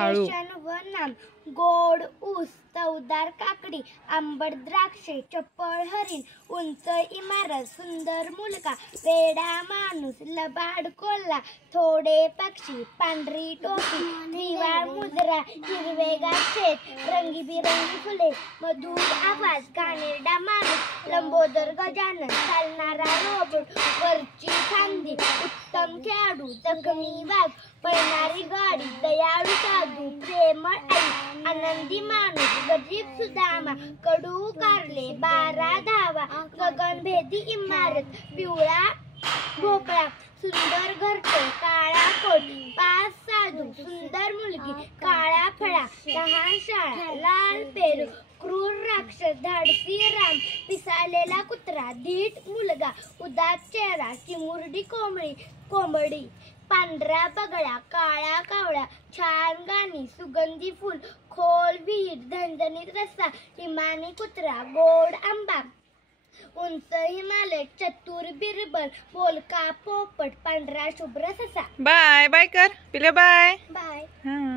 विशेषण व नाम गोड ऊस, चवदार काकडी, आंबट द्राक्षे, चपळ हरिण, उंच इमारत, सुंदर मुलगा, वेडा माणूस, लबाड कोल्हा, थोडे पक्षी, पांढरी टोपी, हिरवा मुजरा, हिरवेगार शेत, रंगीबिरंगी फुले, मधुर आवाज, घाणेरडा माणूस, लंबोदर गजानन, चालणारा रोबोट, वरची फांदी, उत्तम खेळाडू, जखमी वाघ, पळणारी गाडी, दयाळू साधू, प्रेमळ आई, आनंदी माणूस, गरीब सुदामा, कडू कारले, 12 धावा, गगनभेदी इमारत, पिवळा भोपळा, सुंदर घरटे, काळा कोट, 5 साधू, सुंदर मुलगी, काळा फळा, लहान शाळा, लाल पेरू, क्रूर राक्षस, धाडसी राम, पिसाळलेला कुत्रा, धीट मुलगा, उदास चेहरा, चिमुरडी कोंबडी, पांढरा बगळा, काळा कावळा, छान गाणी, सुगंधी फुल, खोल विहीर, झणझणीत रस्ता, हिमानी कुत्रा, गोड आंबा, उंच हिमालय, चतुर बिरबल, बोलका पोपट, पांढरा शुभ्र ससा. बाय बाय कर पिल्या, बाय बाय.